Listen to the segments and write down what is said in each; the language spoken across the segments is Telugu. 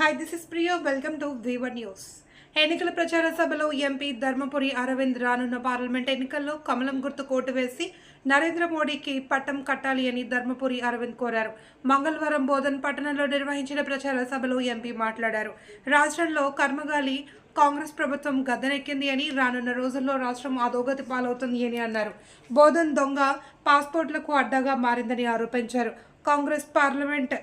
Hi this is Priyo welcome to Weaver News ఎన్నికల ప్రచార సభలో ఎంపీ ధర్మపురి అరవింద్ రానున్న పార్లమెంట్ ఎన్నికల్లో కమలం గుర్తు కోటు వేసి నరేంద్ర మోడీకి పట్టం కట్టాలి అని ధర్మపురి అరవింద్ కోరారు. మంగళవారం బోధన్ పట్టణంలో నిర్వహించిన ప్రచార సభలో ఎంపీ మాట్లాడారు. రాష్ట్రంలో కర్మగాలి కాంగ్రెస్ ప్రభుత్వం గద్దెనెక్కింది అని రానున్న రోజుల్లో రాష్ట్రం అధోగతి పాలవుతుంది అని అన్నారు. బోధన్ దొంగ పాస్పోర్ట్లకు అడ్డాగా మారిందని ఆరోపించారు. కాంగ్రెస్ పార్లమెంట్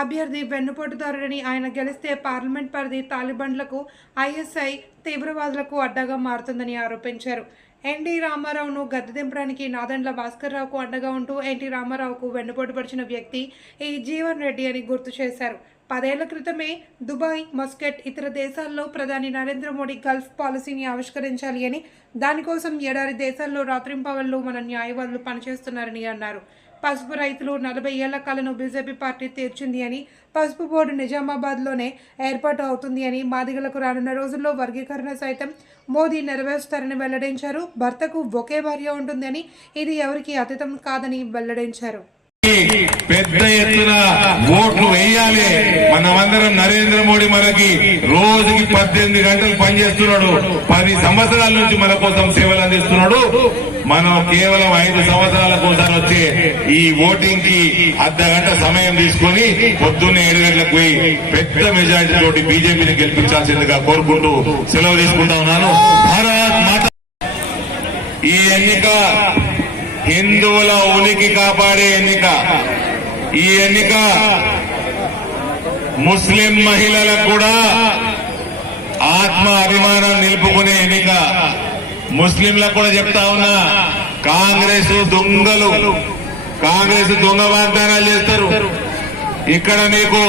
అభ్యర్థి వెన్నుపోటుదారుడని ఆయన గెలిస్తే పార్లమెంట్ పరిధి తాలిబాన్లకు ఐఎస్ఐ తీవ్రవాదులకు అడ్డగా మారుతుందని ఆరోపించారు. ఎన్టీ రామారావును గద్దె దింపడానికి నాదండ్ల భాస్కర్ రావుకు అండగా ఉంటూ ఎన్టీ రామారావుకు వెన్నుపోటు పడిచిన వ్యక్తి ఈ జీవన్ రెడ్డి అని గుర్తు చేశారు. పదేళ్ళ క్రితమే దుబాయ్ మస్కెట్ ఇతర దేశాల్లో ప్రధాని నరేంద్ర మోడీ గల్ఫ్ పాలసీని ఆవిష్కరించాలి అని దానికోసం ఏడాది దేశాల్లో రాత్రింపవళ్ళు మన న్యాయవాదులు పనిచేస్తున్నారని అన్నారు. పసుపు రైతులు నలభై ఏళ్ళ కలను బీజేపీ పార్టీ తీర్చింది అని పసుపు బోర్డు నిజామాబాద్లోనే ఏర్పాటు అవుతుంది అని మాదిగలకు రానున్న రోజుల్లో వర్గీకరణ సైతం మోదీ నెరవేరుస్తారని వెల్లడించారు. భర్తకు ఒకే భార్య ఉంటుందని ఇది ఎవరికి అతీతం కాదని వెల్లడించారు. పెద్ద ఎత్తున ఓట్లు వేయాలి. మనమందరం నరేంద్ర మోడీ మనకి రోజుకి పద్దెనిమిది గంటలు పనిచేస్తున్నాడు. పది సంవత్సరాల నుంచి మన కోసం సేవలు అందిస్తున్నాడు. మనం కేవలం ఐదు సంవత్సరాల కోసం వచ్చి ఈ ఓటింగ్కి అర్ధ గంట సమయం తీసుకొని పొద్దున్నే ఏడు గంటలకు పోయి పెద్ద మెజారిటీ తోటి బీజేపీని గెలిపించాల్సిందిగా కోరుకుంటూ సెలవు తీసుకుంటా ఉన్నాను. భారత్ మాత ఈ ఎన్నిక హిందువుల ఉనికి కాపాడే ఎన్నిక. ఈ ఎన్నిక ముస్లిం మహిళలకు కూడా ఆత్మ అభిమానం నిలుపుకునే ఎన్నిక. ముస్లింలకు కూడా చెప్తా ఉన్నా కాంగ్రెస్ దొంగలు. కాంగ్రెస్ దొంగ వాగ్దానాలు చేస్తారు. ఇక్కడ నీకు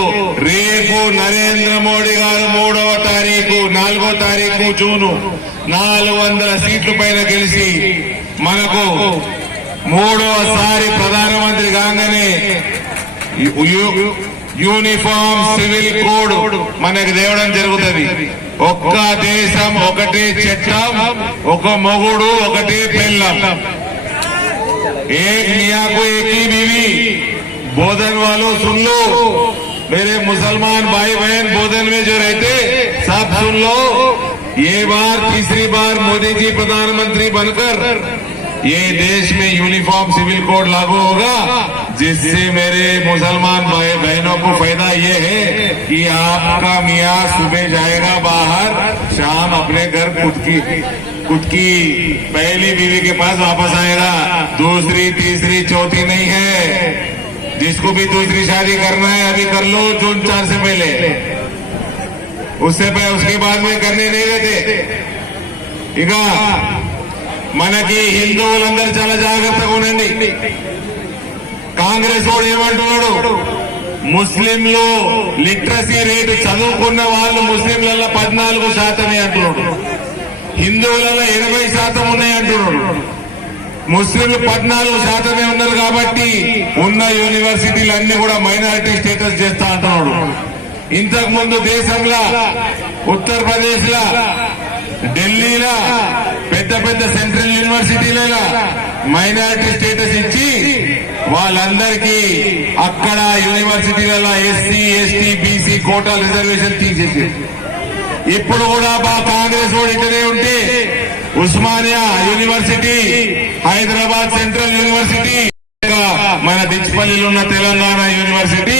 రేపు నరేంద్ర మోడీ గారు మూడవ తారీఖు నాలుగో తారీఖు జూను. నాలుగు వందల సీట్ల పైన గెలిచి మనకు మూడవసారి ప్రధానమంత్రి కాగానే యు- యూనిఫామ్ సివిల్ కోడ్ మనకు తేవడం జరుగుతుంది ఒక్క దేశం ఒకటే చట్టం ఒక మొగుడు ఒకటే పెళ్ళం एक मियाँ को एक ही बीवी बोधन वालों सुन लो मेरे मुसलमान भाई बहन बोधन में जो रहते सब सुन लो ये बार तीसरी बार मोदी जी प्रधानमंत्री बनकर ये देश में यूनिफॉर्म सिविल कोड लागू होगा, जिससे मेरे मुसलमान भाई बहनों को फ़ायदा ये है कि आपका मियाँ सुबह जाएगा बाहर, शाम अपने घर खुद की खुद की पहली बीवी के पास वापस आएगा। दूसरी, तीसरी, चौथी नहीं है। जिसको भी दूसरी शादी करना है, अभी कर लो, जून चार से पहले। उससे पहले उसके बाद में करने नहीं देते। ఇక మనకి హిందువులందరూ చాలా జాగ్రత్తగా ఉండండి. కాంగ్రెస్ వాడు ఏమంటున్నాడు? ముస్లింలు లిటరసీ రేటు చదువుకున్న వాళ్ళు ముస్లింలలో పద్నాలుగు శాతమే అంటున్నాడు. హిందువులలో ఎనభై శాతం ఉన్నాయి అంటున్నాడు. ముస్లింలు పద్నాలుగు శాతమే ఉన్నారు కాబట్టి ఉన్న యూనివర్సిటీలు అన్ని కూడా మైనారిటీ స్టేటస్ చేస్తా అంటున్నాడు. ఇంతకు ముందు దేశంలో ఉత్తరప్రదేశ్ లా ఢిల్లీలో పెద్ద పెద్ద సెంట్రల్ యూనివర్సిటీలలో మైనారిటీ స్టేటస్ ఇచ్చి వాళ్ళందరికీ అక్కడ యూనివర్సిటీలలో SC ST BC quota reservation తీసేసి ఇప్పుడు కూడా మా కాంగ్రెస్ వాడు ఇక్కడే ఉంటే Osmania university Hyderabad central university మన దిచ్చిపల్లిలో ఉన్న తెలంగాణ యూనివర్సిటీ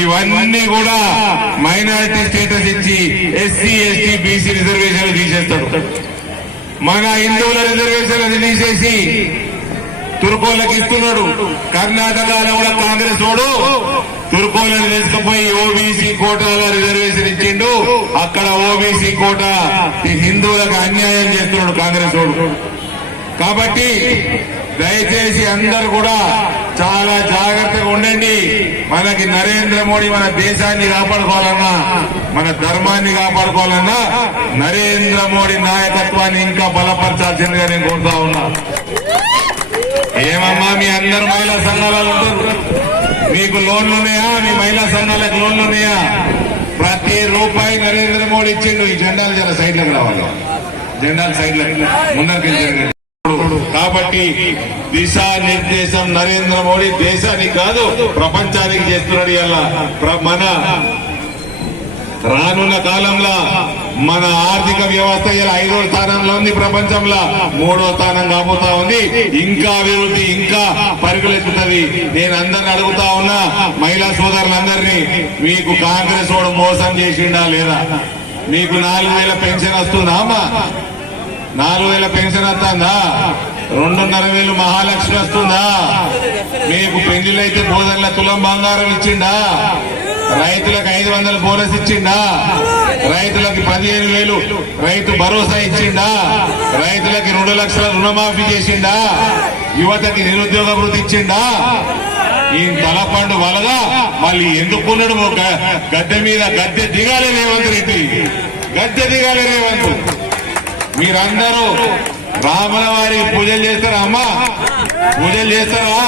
ఇవన్నీ కూడా మైనారిటీ స్టేటస్ ఇచ్చి ఎస్సీ ఎస్టీ బీసీ రిజర్వేషన్లు తీసేస్తారు. మన హిందువుల రిజర్వేషన్లు తీసేసి తుర్కోళ్ళకి ఇస్తున్నాడు. కర్ణాటకలో కూడా కాంగ్రెస్ వాడు. తుర్కోలను తీసుకుపోయి ఓబీసీ కోటాలో రిజర్వేషన్ ఇచ్చిండు. అక్కడ ఓబీసీ కోట ఈ హిందువులకు అన్యాయం చేస్తున్నాడు కాంగ్రెస్ వాడు. కాబట్టి దయచేసి అందరు కూడా చాలా జాగ్రత్తగా మనకి నరేంద్ర మోడీ మన దేశాన్ని కాపాడుకోవాలన్నా మన ధర్మాన్ని కాపాడుకోవాలన్నా నరేంద్ర మోడీ నాయకత్వాన్ని ఇంకా బలపరచాల్సిందిగా నేను కోరుతా ఉన్నా. ఏమమ్మా మీ అందరు మహిళా సంఘాలలో ఉంటారు. మీకు లోన్లు ఉన్నాయా? మీ మహిళా సంఘాలకు లోన్లు ఉన్నాయా? ప్రతి రూపాయి నరేంద్ర మోడీ ఇచ్చిండు. ఈ జెండాలు జర సైడ్లకు రావాలి. జెండాలు సైడ్లకు. ముందరికి జరగండి. కాబట్టి దిశా నిర్దేశం నరేంద్ర మోడీ దేశానికి కాదు ప్రపంచానికి చేస్తున్నాడు ఇలా మన రానున్న కాలంలో మన ఆర్థిక వ్యవస్థ ఇలా ఐదో స్థానంలో ఉంది ప్రపంచంలో. మూడో స్థానం కాబోతా ఉంది. ఇంకా అభివృద్ధి ఇంకా పరుగులెత్తుతుంది. నేను అందరిని అడుగుతా ఉన్నా మహిళా సోదరులందరినీ మీకు కాంగ్రెస్ వాడు మోసం చేసిండా లేదా? మీకు నాలుగు వేల పెన్షన్ వస్తుందా అమ్మా? నాలుగు వేల పెన్షన్ వస్తుందా? రెండున్నర వేలు మహాలక్ష్మి వస్తుందా? మీకు పెళ్ళిళ్ళైతే బోధనల తులం బంగారం ఇచ్చిండా రైతులకు ఐదు వందల బోనస్ ఇచ్చిండా రైతులకి పదిహేను వేలు రైతు భరోసా ఇచ్చిండా రైతులకి రెండు లక్షల రుణమాఫీ చేసిండా యువతకి నిరుద్యోగ వృత్తి ఇచ్చిందా? ఈ తలపండు వలగా మళ్ళీ ఎందుకున్నాడు గడ్డ మీద గద్దె దిగాలి రేవంత్ రెడ్డి. గద్దె దిగాలి రేవంత్ మీరందరూ రాముల వారి పూజలు చేస్తారా అమ్మా? పూజలు చేస్తారా?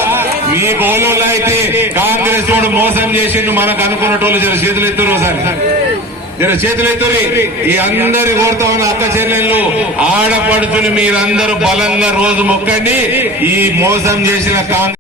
మీ గోళంలో అయితే కాంగ్రెస్ వాడు మోసం చేసిండు మనకు అనుకున్నటోళ్ళు జర చేతులు ఎత్తురు ఒకసారి. జర చేతులు ఎత్తురి ఈ అందరి కోరుతా ఉన్న అక్క చెల్లెళ్ళు ఆడపడుచులు మీరందరూ బలంగా రోజు మొక్కండి. ఈ మోసం చేసిన కాంగ్రెస్